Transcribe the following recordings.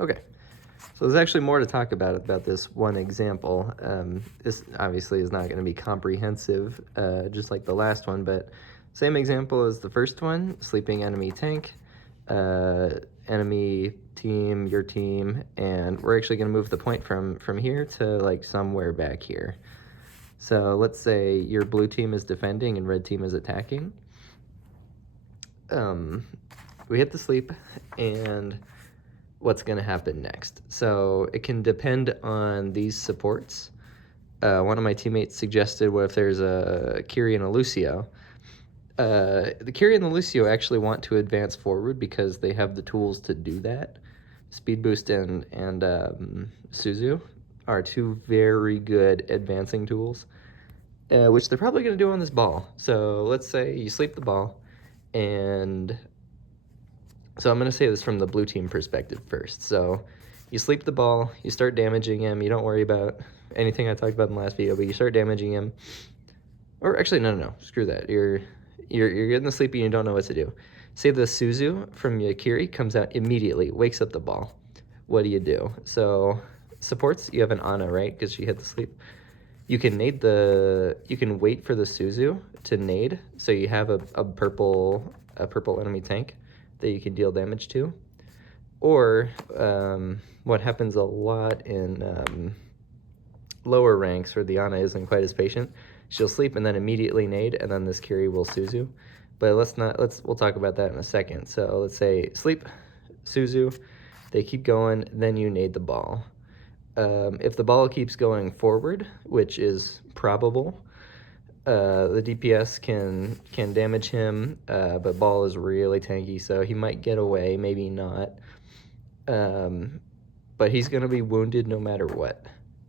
Okay, so there's actually more to talk about this one example. This obviously is not going to be comprehensive, just like the last one, but same example as the first one, sleeping enemy tank, enemy team, your team, and we're actually going to move the point from here to like somewhere back here. So let's say your blue team is defending and red team is attacking. We hit the sleep, and what's going to happen next? So it can depend on these supports. One of my teammates suggested, what if there's a Kiri and a Lucio? The Kiri and the Lucio actually want to advance forward because they have the tools to do that. Speed Boost and Suzu are two very good advancing tools, which they're probably going to do on this ball. So let's say you sleep the ball, and so I'm going to say this from the blue team perspective first. So you sleep the ball, you start damaging him, you don't worry about anything I talked about in the last video, but you start damaging him. Or actually, no, screw that. You're getting the sleepy and you don't know what to do. Say the Suzu from Yakiri comes out immediately, wakes up the ball. What do you do? So supports, you have an Ana, right? Because she hit the sleep. You can wait for the Suzu to nade, so you have a purple enemy tank that you can deal damage to. Or what happens a lot in lower ranks where the Ana isn't quite as patient, she'll sleep and then immediately nade, and then this Kiri will Suzu. But we'll talk about that in a second. So let's say sleep, Suzu, they keep going, then you nade the ball. If the ball keeps going forward, which is probable, the DPS can damage him, but ball is really tanky, so he might get away, maybe not. But he's gonna be wounded no matter what,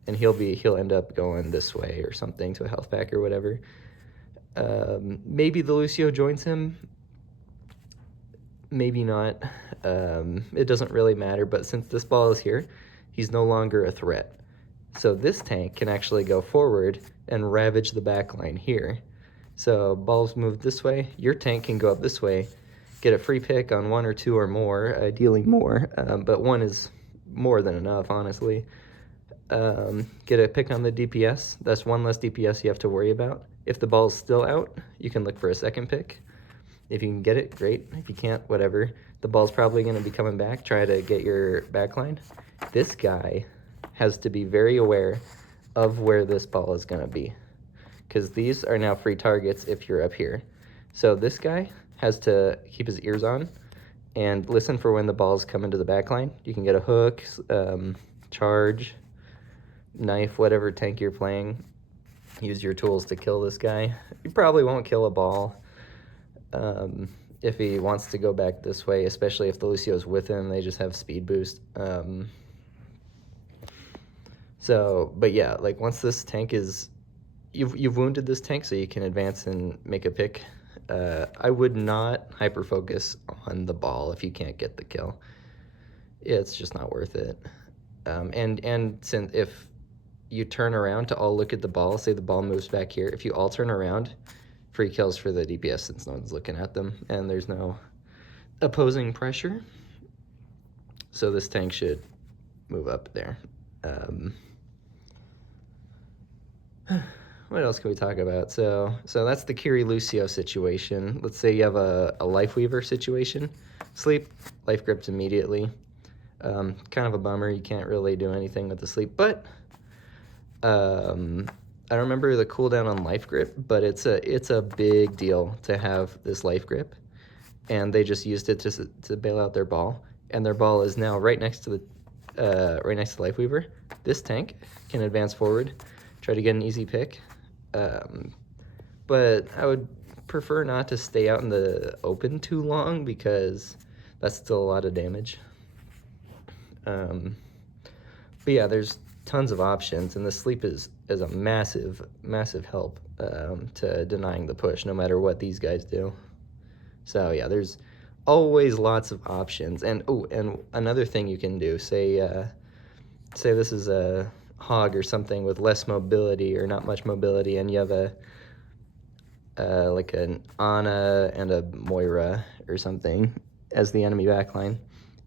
and he'll end up going this way or something to a health pack or whatever. Maybe the Lucio joins him, maybe not. It doesn't really matter, but since this ball is here, he's no longer a threat. So this tank can actually go forward and ravage the backline here. So balls move this way, your tank can go up this way, get a free pick on one or two or more, ideally more, but one is more than enough, honestly. Get a pick on the DPS. That's one less DPS you have to worry about. If the ball's still out, you can look for a second pick. If you can get it, great. If you can't, whatever. The ball's probably going to be coming back. Try to get your backline. This guy has to be very aware of where this ball is going to be, because these are now free targets if you're up here. So this guy has to keep his ears on and listen for when the balls come into the backline. You can get a hook, charge, knife, whatever tank you're playing. Use your tools to kill this guy. You probably won't kill a ball if he wants to go back this way, especially if the Lucio's with him. They just have speed boost. But yeah, like once this tank is, you've wounded this tank, so you can advance and make a pick. I would not hyper focus on the ball if you can't get the kill. It's just not worth it. And since if you turn around to all look at the ball, say the ball moves back here, if you all turn around, free kills for the DPS since no one's looking at them and there's no opposing pressure. So this tank should move up there. What else can we talk about? So that's the Kiri Lucio situation. Let's say you have a Life Weaver situation. Sleep, life gripped immediately. Kind of a bummer, you can't really do anything with the sleep, but I don't remember the cooldown on life grip, but it's a big deal to have this life grip, and they just used it to bail out their ball, and their ball is now right next to Life Weaver. This tank can advance forward, try to get an easy pick, but I would prefer not to stay out in the open too long because that's still a lot of damage. But yeah, there's tons of options, and the sleep is a massive help to denying the push, no matter what these guys do. So yeah, there's always lots of options. And and another thing you can do, say this is a hog or something with less mobility or not much mobility, and you have like an Ana and a Moira or something as the enemy backline.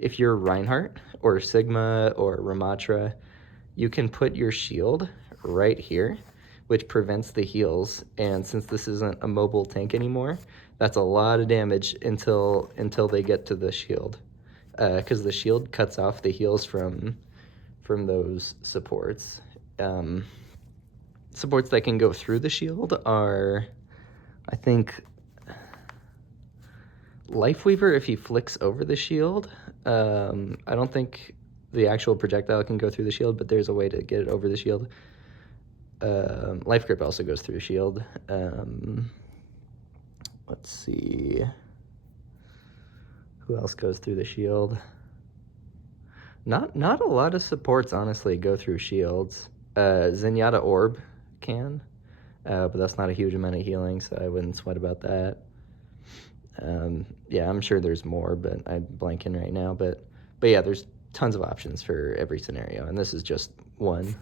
if you're Reinhardt or Sigma or Ramatra, you can put your shield right here, which prevents the heals. And since this isn't a mobile tank anymore, that's a lot of damage until they get to the shield, because the shield cuts off the heals from those supports. Supports that can go through the shield are, I think, Lifeweaver if he flicks over the shield. I don't think the actual projectile can go through the shield, but there's a way to get it over the shield. Life Grip also goes through the shield. Let's see. Who else goes through the shield? Not a lot of supports, honestly, go through shields. Zenyatta Orb can, but that's not a huge amount of healing, so I wouldn't sweat about that. Yeah, I'm sure there's more, but I'm blanking right now. But yeah, there's tons of options for every scenario, and this is just one.